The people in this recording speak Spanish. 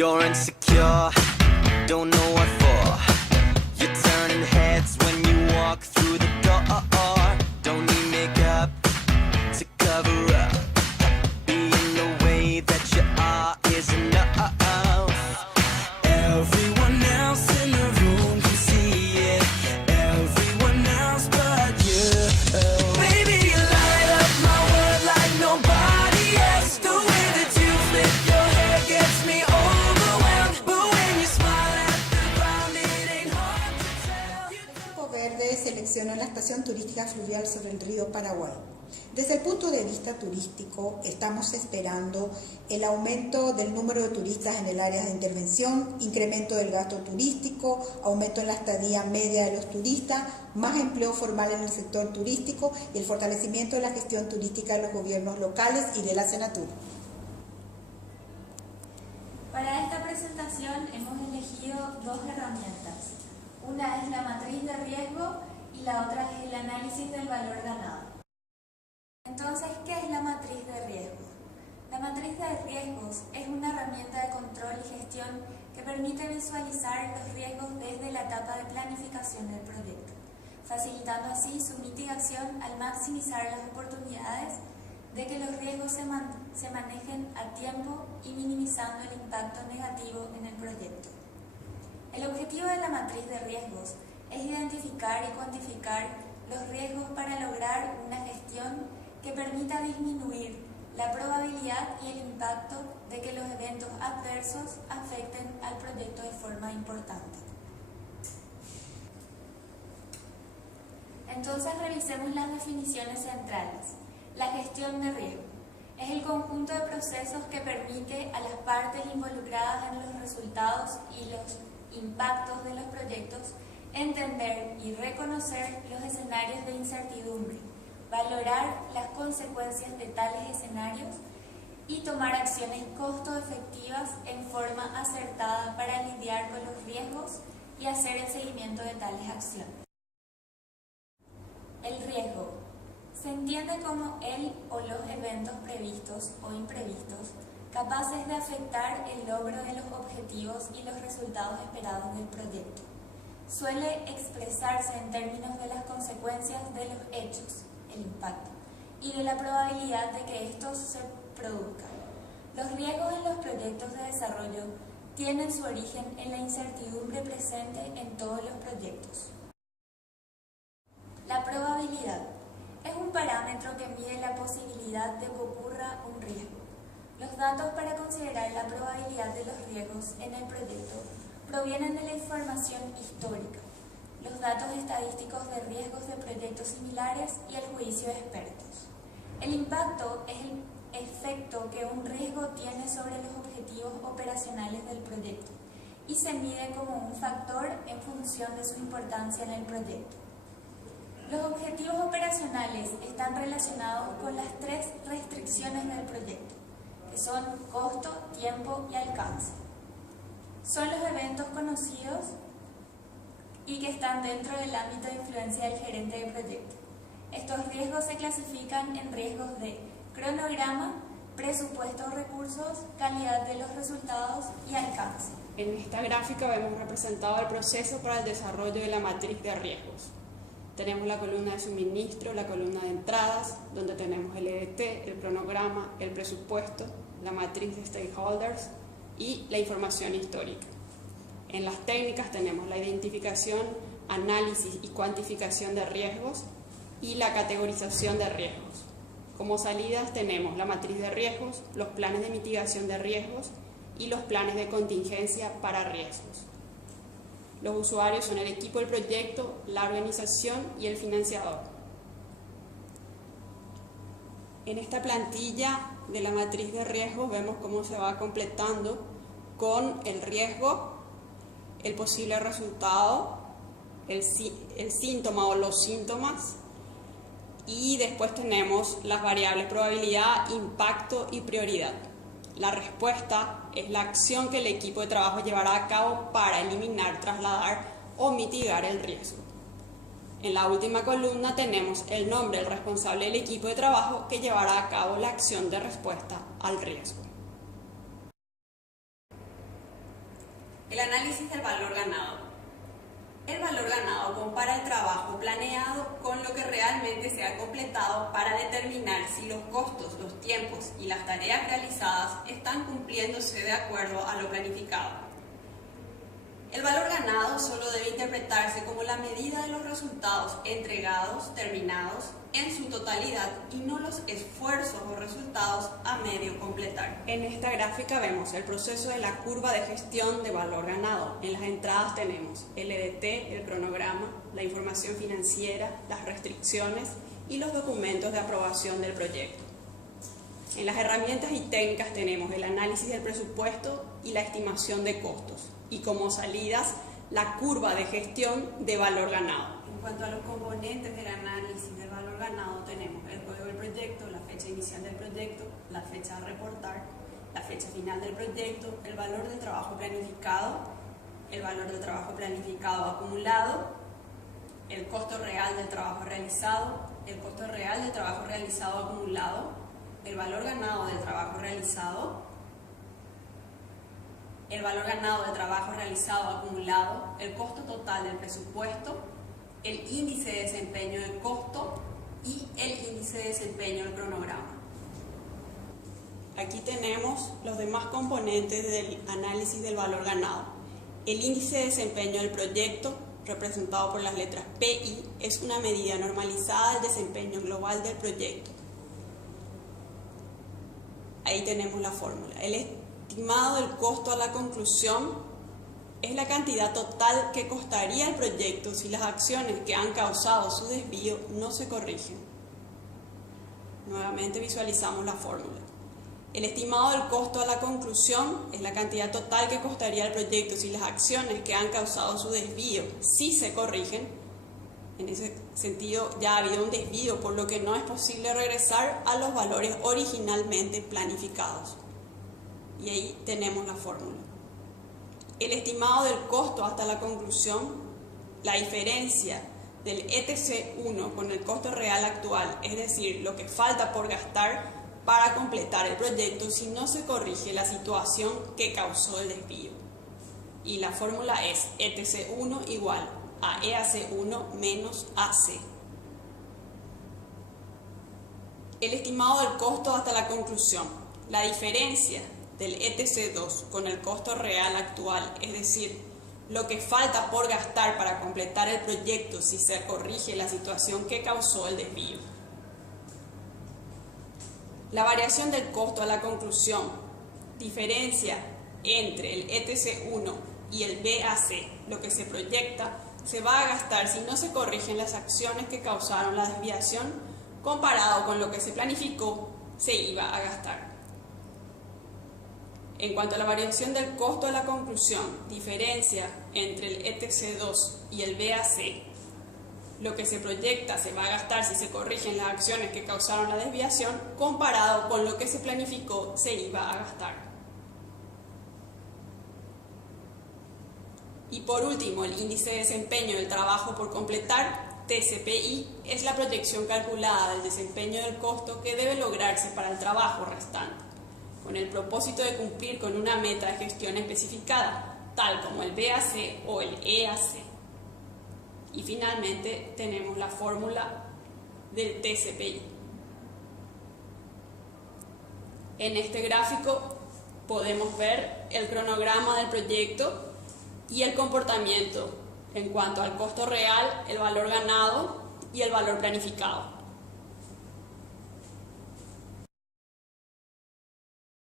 You're insecure, don't know what for. You're turning heads when you walk through the door. Don't need makeup to cover up. Being the way that you are is enough. Everyone else in the room can see it. Everyone else but you. Baby, you light up my world like nobody else. The way that you flip your hair gets me overwhelmed. But when you smile at the ground, it ain't hard to tell. El Grupo Verde seleccionó la estación turística fluvial sobre el río Paraguay. Desde el punto de vista turístico, estamos esperando el aumento del número de turistas en el área de intervención, incremento del gasto turístico, aumento en la estadía media de los turistas, más empleo formal en el sector turístico y el fortalecimiento de la gestión turística de los gobiernos locales y de la Senatur. Para esta presentación hemos elegido dos herramientas. Una es la matriz de riesgo y la otra es el análisis del valor ganado. Entonces, ¿qué es la matriz de riesgos? La matriz de riesgos es una herramienta de control y gestión que permite visualizar los riesgos desde la etapa de planificación del proyecto, facilitando así su mitigación al maximizar las oportunidades de que los riesgos se manejen a tiempo y minimizando el impacto negativo en el proyecto. El objetivo de la matriz de riesgos es identificar y cuantificar los riesgos para lograr una gestión que permita disminuir la probabilidad y el impacto de que los eventos adversos afecten al proyecto de forma importante. Entonces revisemos las definiciones centrales. La gestión de riesgo es el conjunto de procesos que permite a las partes involucradas en los resultados y los impactos de los proyectos entender y reconocer los escenarios de incertidumbre, valorar las consecuencias de tales escenarios y tomar acciones costo-efectivas en forma acertada para lidiar con los riesgos y hacer el seguimiento de tales acciones. El riesgo se entiende como el o los eventos previstos o imprevistos capaces de afectar el logro de los objetivos y los resultados esperados del proyecto. Suele expresarse en términos de las consecuencias de los hechos, el impacto, y de la probabilidad de que estos se produzcan. Los riesgos en los proyectos de desarrollo tienen su origen en la incertidumbre presente en todos los proyectos. La probabilidad es un parámetro que mide la posibilidad de que ocurra un riesgo. Los datos para considerar la probabilidad de los riesgos en el proyecto provienen de la información histórica, los datos estadísticos de riesgos de proyectos similares y el juicio de expertos. El impacto es el efecto que un riesgo tiene sobre los objetivos operacionales del proyecto y se mide como un factor en función de su importancia en el proyecto. Los objetivos operacionales están relacionados con las tres restricciones del proyecto, que son costo, tiempo y alcance. Son los eventos conocidos y que están dentro del ámbito de influencia del gerente de proyecto. Estos riesgos se clasifican en riesgos de cronograma, presupuesto de recursos, calidad de los resultados y alcance. En esta gráfica vemos representado el proceso para el desarrollo de la matriz de riesgos. Tenemos la columna de suministro, la columna de entradas, donde tenemos el EDT, el cronograma, el presupuesto, la matriz de stakeholders y la información histórica. En las técnicas tenemos la identificación, análisis y cuantificación de riesgos y la categorización de riesgos. Como salidas tenemos la matriz de riesgos, los planes de mitigación de riesgos y los planes de contingencia para riesgos. Los usuarios son el equipo del proyecto, la organización y el financiador. En esta plantilla de la matriz de riesgos vemos cómo se va completando con el riesgo, el posible resultado, el síntoma o los síntomas, y después tenemos las variables probabilidad, impacto y prioridad. La respuesta es la acción que el equipo de trabajo llevará a cabo para eliminar, trasladar o mitigar el riesgo. En la última columna tenemos el nombre del responsable del equipo de trabajo que llevará a cabo la acción de respuesta al riesgo. El análisis del valor ganado. El valor ganado compara el trabajo planeado con lo que realmente se ha completado para determinar si los costos, los tiempos y las tareas realizadas están cumpliéndose de acuerdo a lo planificado. El valor ganado solo debe interpretarse como la medida de los resultados entregados, terminados, en su totalidad y no los esfuerzos o resultados a medio completar. En esta gráfica vemos el proceso de la curva de gestión de valor ganado. En las entradas tenemos el EDT, el cronograma, la información financiera, las restricciones y los documentos de aprobación del proyecto. En las herramientas y técnicas tenemos el análisis del presupuesto y la estimación de costos. Y como salidas, la curva de gestión de valor ganado. En cuanto a los componentes del análisis del valor ganado, tenemos el código del proyecto, la fecha inicial del proyecto, la fecha a reportar, la fecha final del proyecto, el valor del trabajo planificado, el valor del trabajo planificado acumulado, el costo real del trabajo realizado, el costo real del trabajo realizado acumulado, el valor ganado del trabajo realizado, el valor ganado del trabajo realizado acumulado, el costo total del presupuesto, el índice de desempeño del costo y el índice de desempeño del cronograma. Aquí tenemos los demás componentes del análisis del valor ganado. El índice de desempeño del proyecto, representado por las letras PI, es una medida normalizada del desempeño global del proyecto. Ahí tenemos la fórmula. El estimado del costo a la conclusión es la cantidad total que costaría el proyecto si las acciones que han causado su desvío no se corrigen. Nuevamente visualizamos la fórmula. El estimado del costo a la conclusión es la cantidad total que costaría el proyecto si las acciones que han causado su desvío sí se corrigen. En ese sentido ya ha habido un desvío, por lo que no es posible regresar a los valores originalmente planificados. Y ahí tenemos la fórmula. El estimado del costo hasta la conclusión, la diferencia del ETC1 con el costo real actual, es decir, lo que falta por gastar para completar el proyecto si no se corrige la situación que causó el desvío. Y la fórmula es ETC1 igual a EAC1 menos AC. El estimado del costo hasta la conclusión, la diferencia del ETC2 con el costo real actual, es decir, lo que falta por gastar para completar el proyecto si se corrige la situación que causó el desvío. La variación del costo a la conclusión, diferencia entre el ETC1 y el BAC, lo que se proyecta, se va a gastar si no se corrigen las acciones que causaron la desviación comparado con lo que se planificó se iba a gastar. En cuanto a la variación del costo a la conclusión, diferencia entre el ETC2 y el BAC, lo que se proyecta se va a gastar si se corrigen las acciones que causaron la desviación comparado con lo que se planificó se iba a gastar. Y por último, el índice de desempeño del trabajo por completar, TCPI, es la proyección calculada del desempeño del costo que debe lograrse para el trabajo restante, con el propósito de cumplir con una meta de gestión especificada, tal como el BAC o el EAC. Y finalmente tenemos la fórmula del TCPI. En este gráfico podemos ver el cronograma del proyecto y el comportamiento en cuanto al costo real, el valor ganado y el valor planificado.